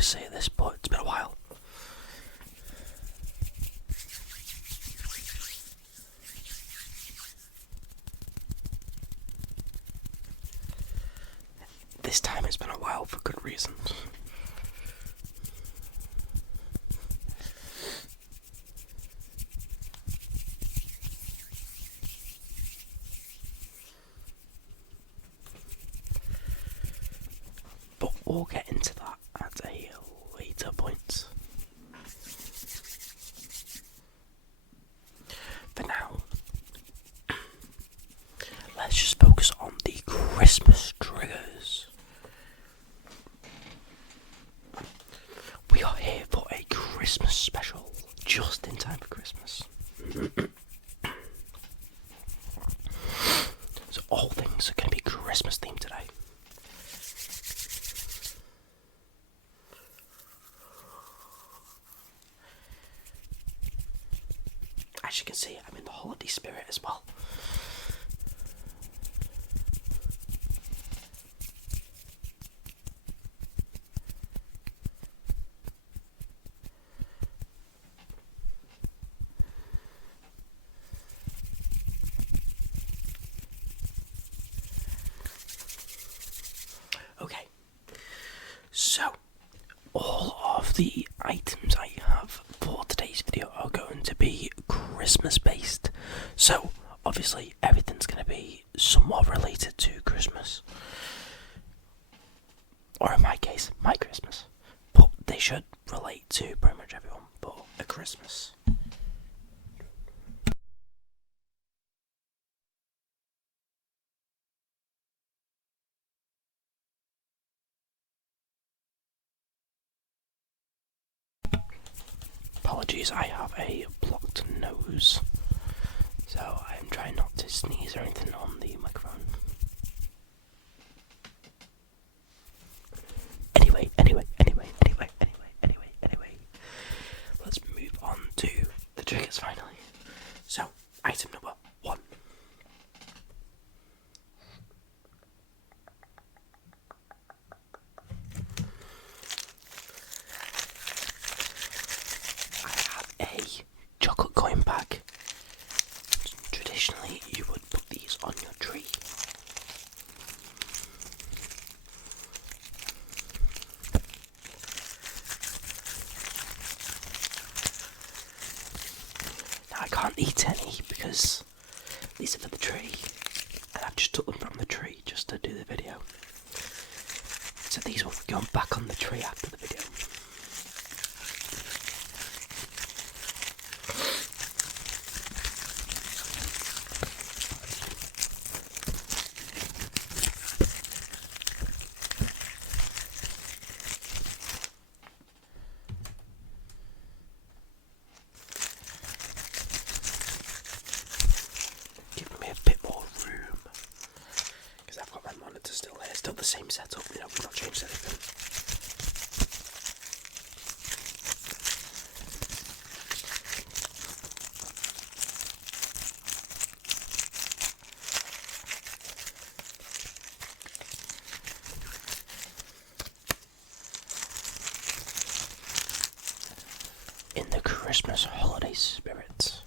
always say this, but it's been a while. This time it's been a while for good reasons. But we'll get into that at a later point. For now, let's just focus on the Christmas triggers. We are here for a Christmas special, just in time for Christmas. So all things are going to be Christmas themed today. As you can see, I'm in the holiday spirit as well. Okay, so all of the items I have for today's video are going to be Christmas based. So obviously everything's going to be somewhat related to Christmas, or in my case, my Christmas. But they should relate to pretty much everyone but a Christmas. Apologies, I have a blocked nose, so I'm trying not to sneeze or anything on the microphone. Anyway, let's move on to the triggers finally. So, item number 1. A chocolate coin bag. Traditionally, you would put these on your tree. Now I can't eat any because these are for the tree, and I've just took them from the tree just to do the video. So these will go back on the tree after the video. Still here, still the same setup, we've not changed anything. In the Christmas holiday spirit.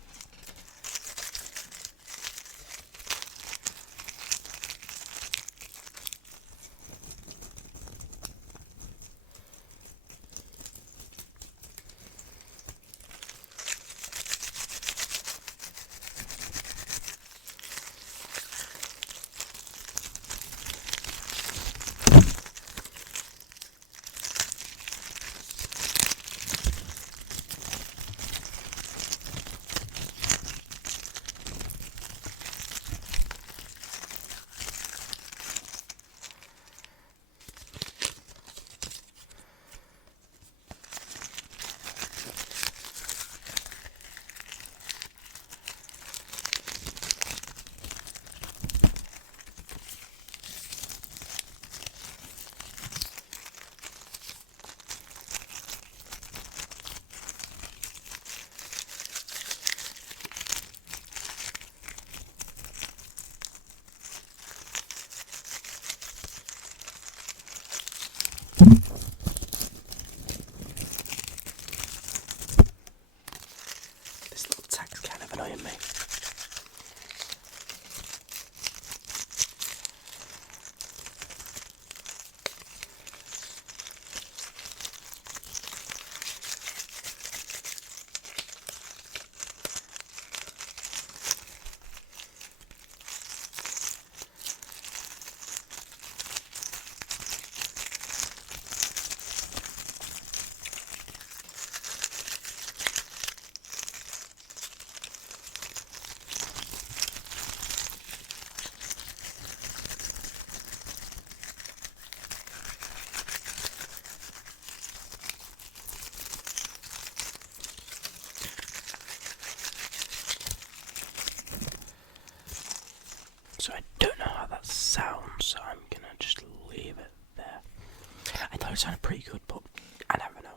sounded pretty good, but I never know.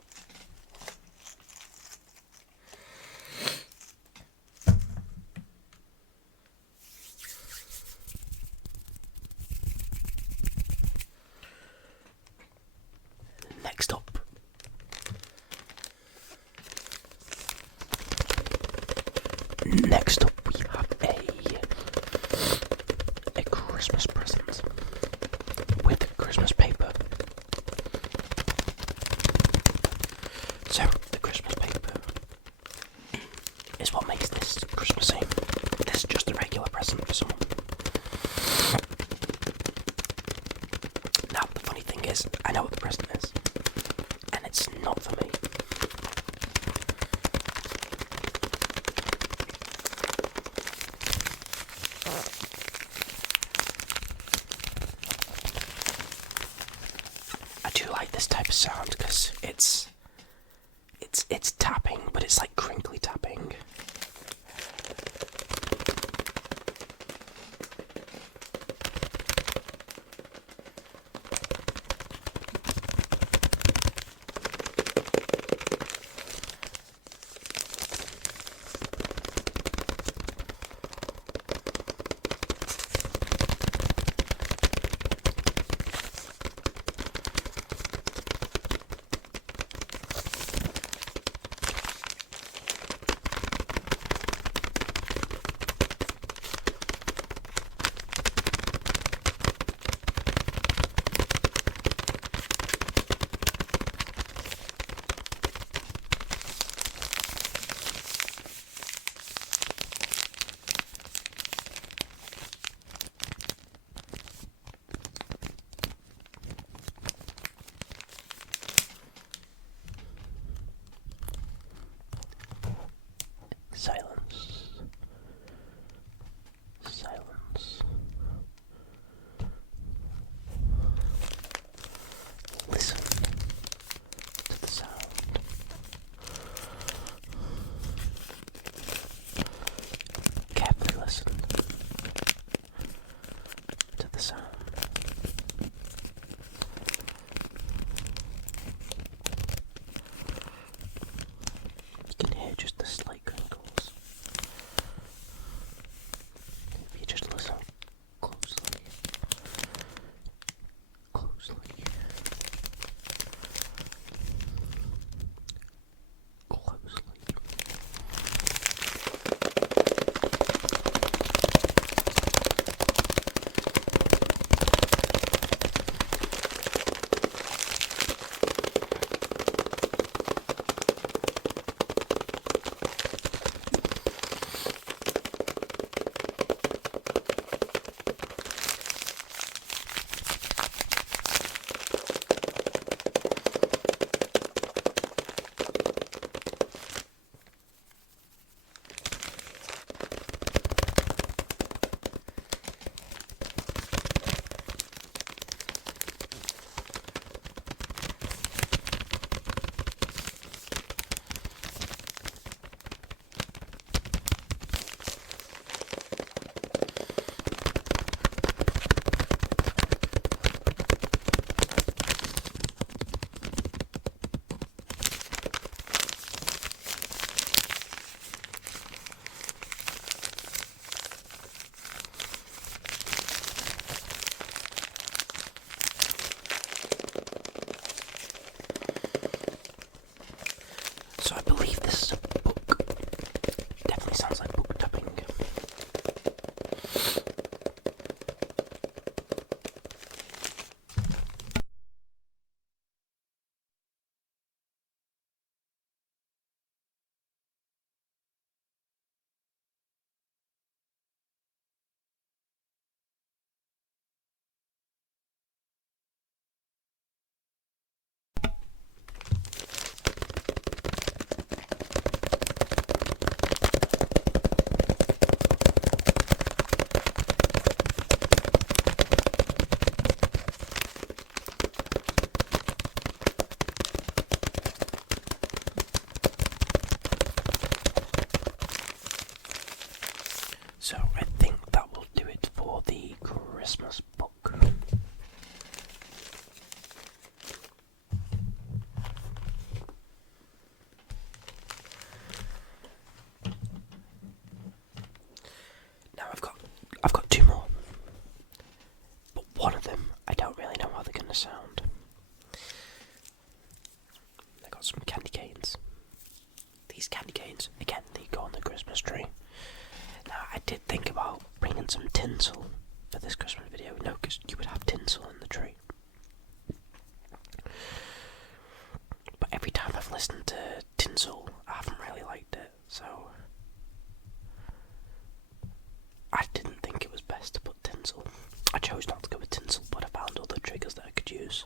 Next up, we have a Christmas present with Christmas paper. So the Christmas paper is what makes this Christmassy. This is just a regular present for someone. Now the funny thing is, I know what the present is, and it's not for me. I do like this type of sound because it's tapping, but it's like crinkly tapping. Silence. Silence. Listen to the sound. Carefully listen to the sound. You can hear just the slight crinkles. If you just listen closely, closely, closely. So I believe this is a book. Definitely sounds like book tapping. So I think that will do it for the Christmas book. did think about bringing some tinsel for this Christmas video. No, because you would have tinsel in the tree. But every time I've listened to tinsel, I haven't really liked it, so I didn't think it was best to put tinsel. I chose not to go with tinsel, but I found other triggers that I could use.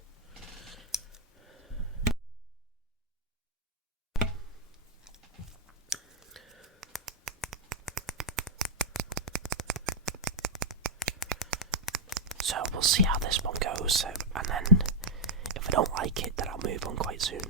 So we'll see how this one goes, and then if I don't like it, then I'll move on quite soon.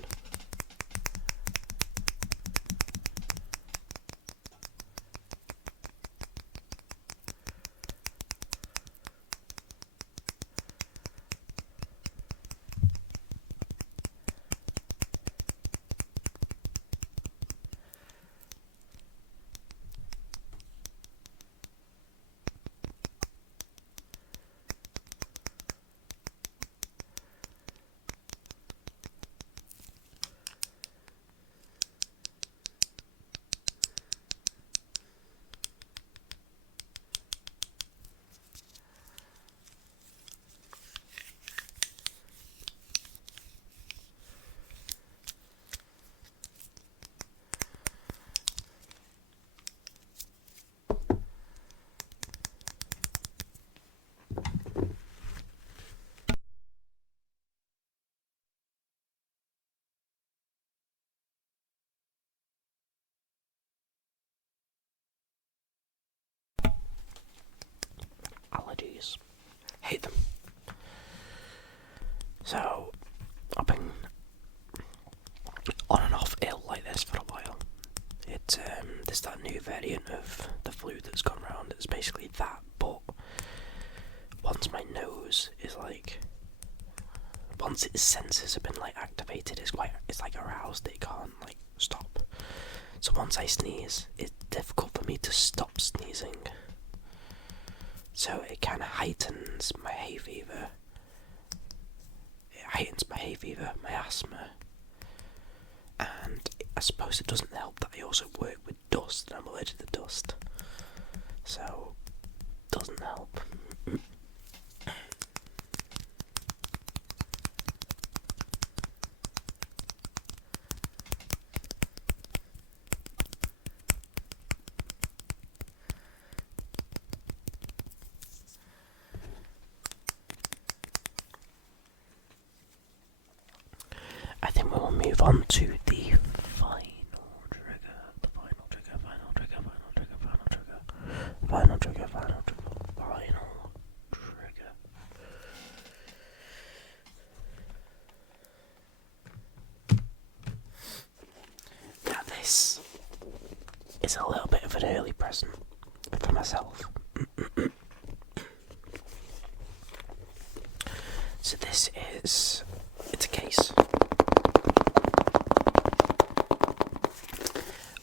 Allergies. Hate them. So, I've been on and off ill like this for a while. There's that new variant of the flu that's gone around. It's basically that, but once my nose is once its senses have been activated, it's aroused. It can't stop. So once I sneeze, it's difficult for me to stop sneezing. So it kind of heightens my hay fever. It heightens my hay fever, my asthma. And I suppose it doesn't help that I also work with dust and I'm allergic to dust. So, doesn't help. I think we will move on to the final trigger. Now this is a little bit of an early present for myself. So it's a case.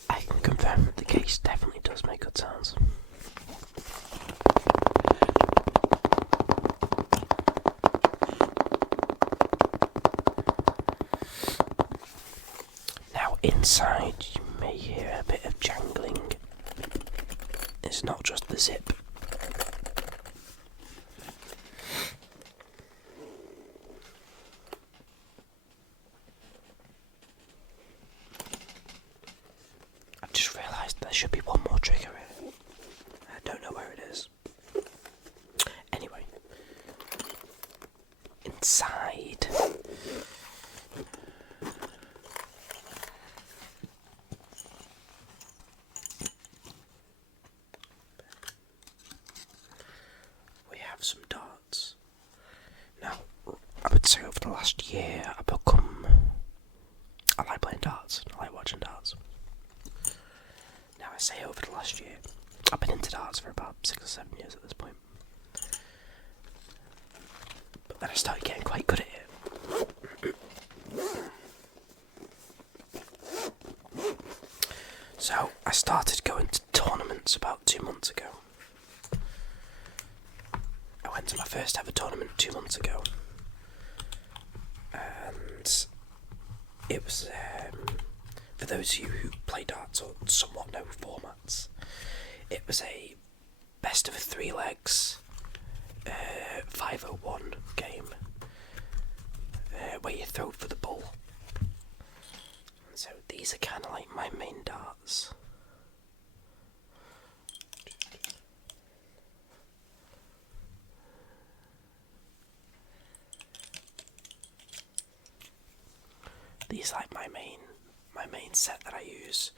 I can confirm the case definitely does make good sounds. Now inside you may hear a bit of jangling. It's not just the zip. I've just realised there should be one more trigger in it. I don't know where it is. Anyway. Inside. We have some darts. Now, I would say over the last year I like playing darts. I like watching darts. Now I say over the last year. I've been into darts for about 6 or 7 years at this point. But then I started getting quite good at it. So I started going to tournaments about 2 months ago. I went to my first ever tournament 2 months ago. And it was, for those of you who play darts or somewhat know formats, it was a of a 3 legs 501 game where you throw for the ball. So these are kind of like my main darts. These are like my main set that I use,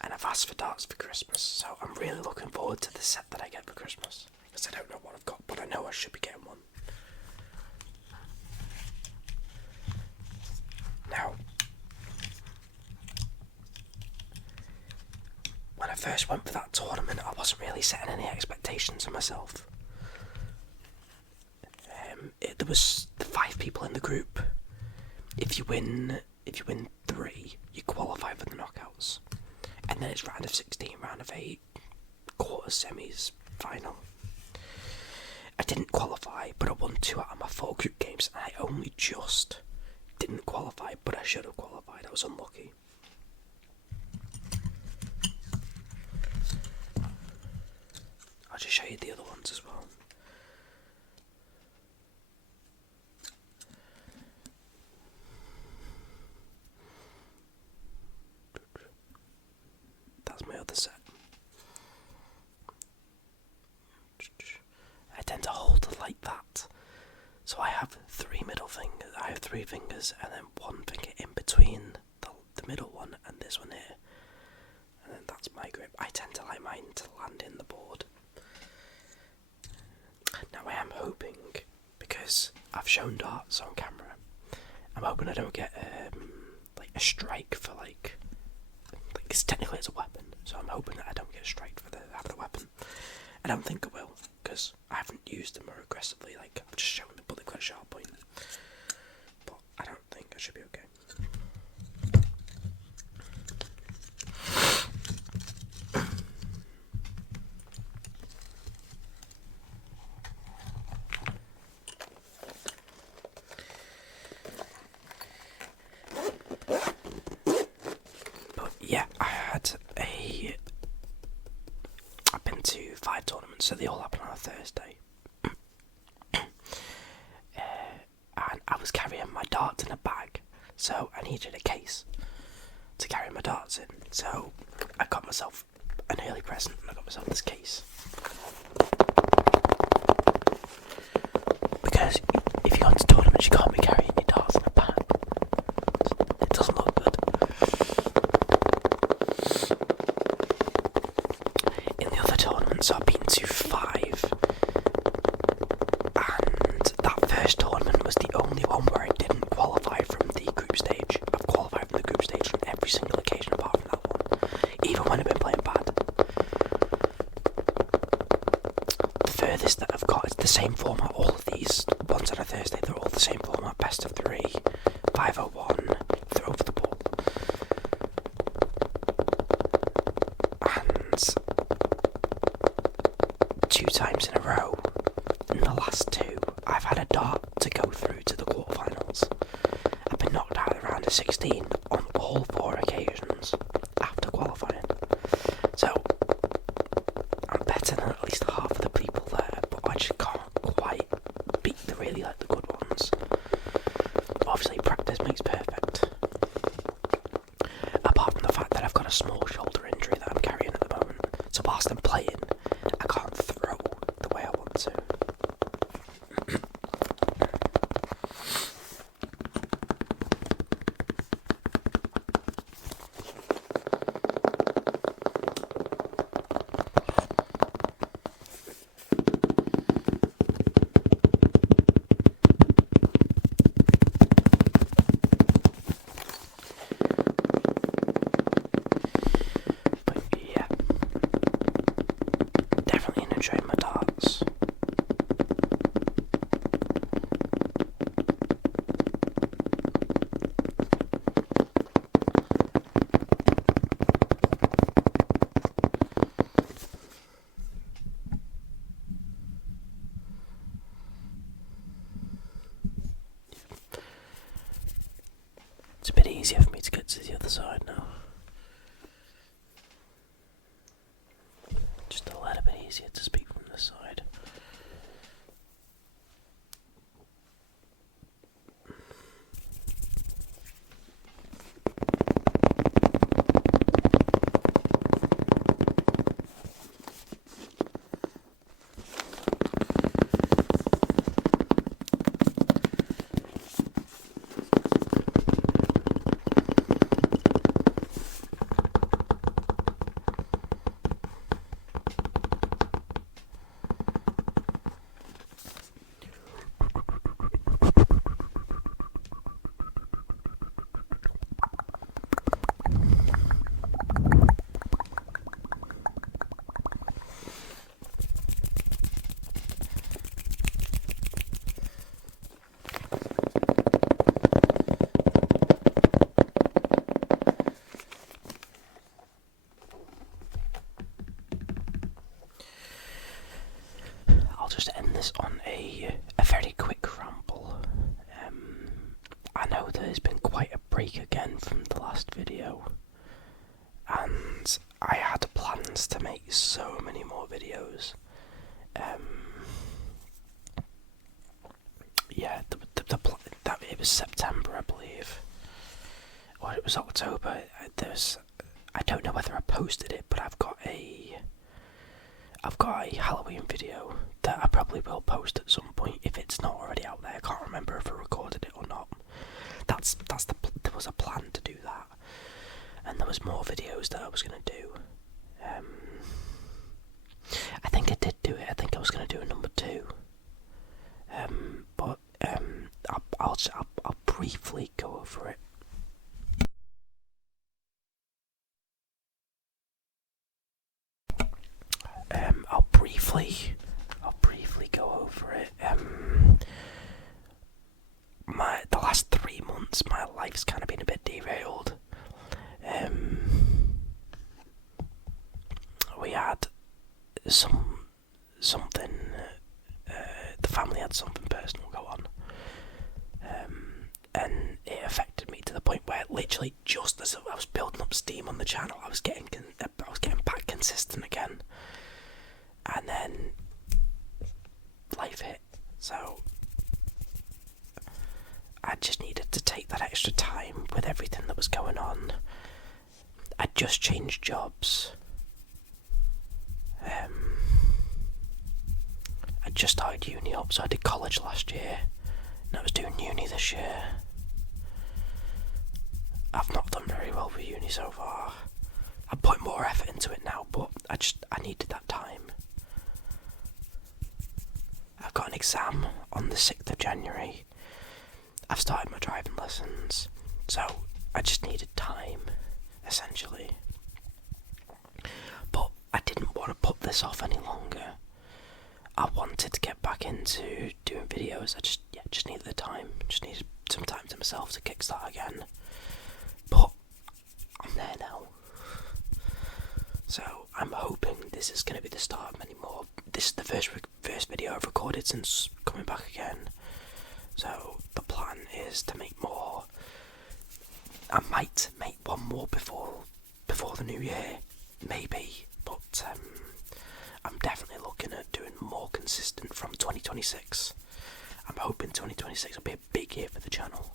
and I've asked for darts for Christmas, so I'm really looking forward to the set that I get for Christmas, because I don't know what I've got, but I know I should be getting one. Now, when I first went for that tournament, I wasn't really setting any expectations of myself. There was 5 people in the group. If you win 3, you qualify for the knockouts, and then it's round of 16, round of 8, quarters, semis, final. I didn't qualify, but I won 2 out of my 4 group games, and I only just didn't qualify, but I should have qualified. I was unlucky. I'll just show you the other ones as well. That's my other set. I tend to hold it like that. So I have 3 middle fingers, I have 3 fingers, and then 1 finger in between the middle one and this one here. And then that's my grip. I tend to like mine to land in the board. Now I am hoping, because I've shown darts on camera, I'm hoping I don't get like a strike for like it's technically it's a weapon, so I'm hoping that I don't get a strike for having a weapon. I don't think I will, because I haven't used them more aggressively, like I've just shown them, but they've got a sharp point. But I don't think I should be okay. But yeah, I've been to 5 tournaments, so they all happen on a Thursday. And I was carrying my darts in a bag, so I needed a case to carry my darts in. So I got myself an early present, and I got myself this case. Because if you go to tournaments, you can't be carrying your darts in a bag. It doesn't look good. In the other tournaments I've been to 5, and that first tournament was the only one where I didn't qualify from the group stage. I've qualified from the group stage on every single occasion apart from that one, even when I've been playing bad. The furthest that I've got is the same format. All of these ones on a Thursday, they're all the same format: best of 3, 501, throw for the ball. And 2 times in a row, in the last 2, I've had a dart to go through to the quarterfinals. I've been knocked out of the round of 16 on all 4 occasions after qualifying. So I'm better than at least half of the people there, but I just can't quite beat the really the good ones. Obviously, practice makes perfect. Apart from the fact that I've got a small shoulder injury that I'm carrying at the moment, so whilst I'm playing, I can't throw the way I want to. But yeah, definitely enjoying my darts. It's a bit easier for me to get to the other side now. Just a little bit easier to speak from this this on a very quick ramble. I know there's been quite a break again from the last video, and I had plans to make so many more videos. Yeah, it was September, I believe, or it was October. I don't know whether I posted it, but I've got a Halloween video that I probably will post at some point if it's not already out there. I can't remember if I recorded it or not. There was a plan to do that, and there was more videos that I was gonna do. I think I did do it. I think I was gonna do a number 2. But I'll briefly go over it. I'll briefly go over it. The last 3 months, my life's kind of been a bit derailed. We had something. The family had something personal go on, and it affected me to the point where literally just as I was building up steam on the channel, I was getting back consistent again, and then life hit. So I just needed to take that extra time with everything that was going on. I just changed jobs. I just started uni up, so I did college last year, and I was doing uni this year. I've not done very well with uni so far. I'm putting more effort into it now, but I needed that time. I've got an exam on the 6th of January. I've started my driving lessons, so I just needed time, essentially. But I didn't want to put this off any longer. I wanted to get back into doing videos. I just needed the time. Just needed some time to myself to kickstart again. But I'm there now. So I'm hoping this is going to be the start of many more. This is the first video I've recorded since coming back again. So the plan is to make more. I might make one more before the new year, maybe. But I'm definitely looking at doing more consistent from 2026. I'm hoping 2026 will be a big year for the channel.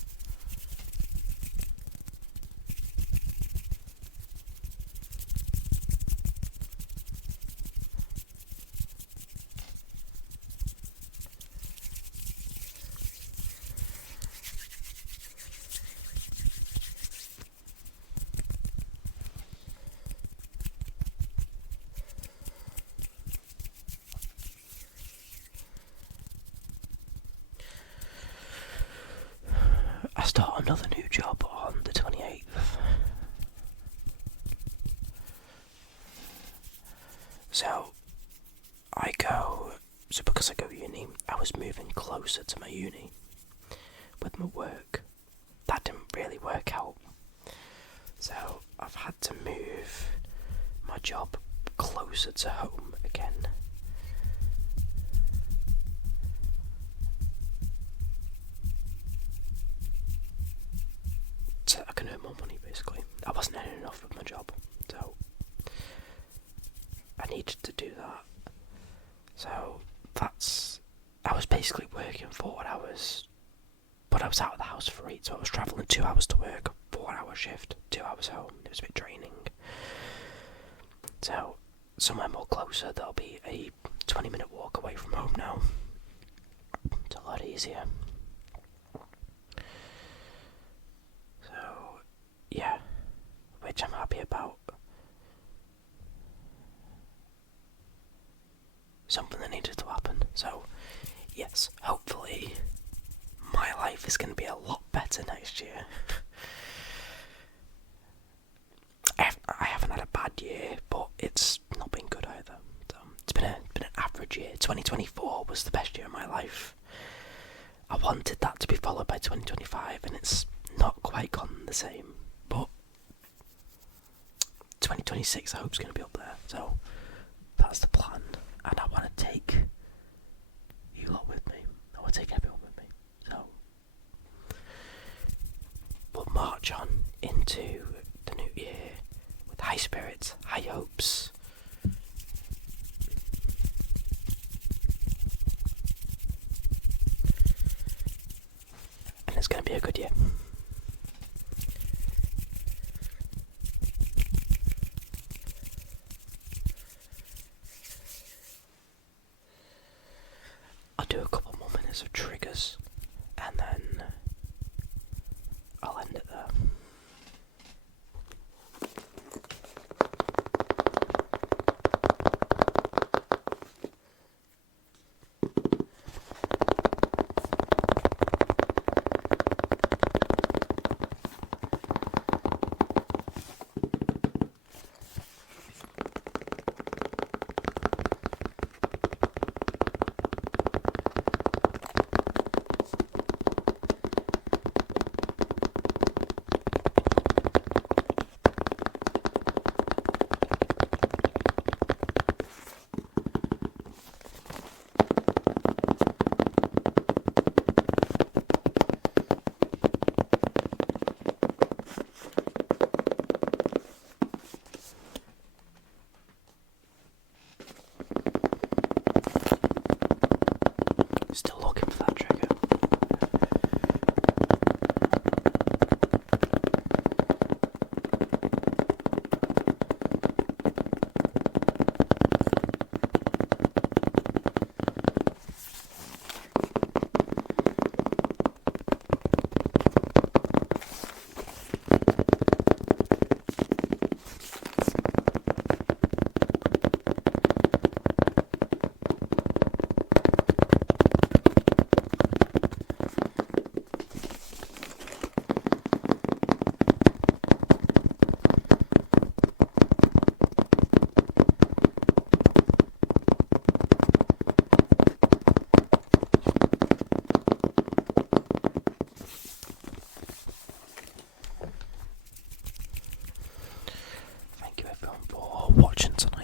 I start another new job on the 28th. So because I go uni, I was moving closer to my uni with my work. That didn't really work out. So I've had to move my job closer to home again. So I can earn more money, basically. I wasn't earning enough with my job, so I needed to do that. So I was basically working 4 hours, but I was out of the house for 8, so I was travelling 2 hours to work, 4-hour shift, 2 hours home. It was a bit draining. So somewhere more closer, there'll be a 20-minute walk away from home now. It's a lot easier. So yeah, which I'm happy about. Something that needed to happen. So yes, hopefully my life is going to be a lot better next year. I haven't had a bad year, but it's not been good either. So it's been an average year. 2024 was the best year of my life. I wanted that to be followed by 2025, and it's not quite gone the same. But 2026 I hope is going to be up there. So that's the plan, and I want to take and it's going to be a good year. I'll do a couple more minutes of triggers and then I'll end it there. Still looking for that trigger. Thank you everyone for watching tonight.